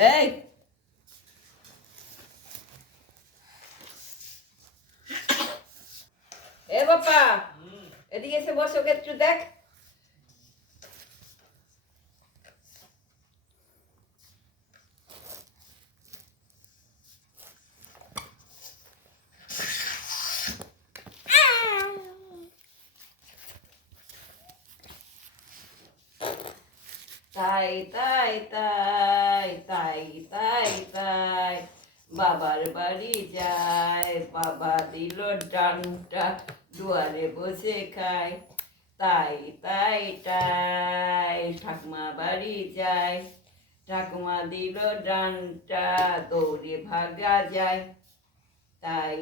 এই এ বাবা, এদিকে এসে বসো, ওকে একটু দেখ। তাই তাই তাই তাই তাই তাই বাবার বাড়ি যায়, বাবা দিল ডানটা, দুয়ারে বসে খায়। তাই তাই তাই ঠাকুমা বাড়ি যায়, ঠাকুমা দিল ডানটা, দৌড়ে ভাগা যায়। তাই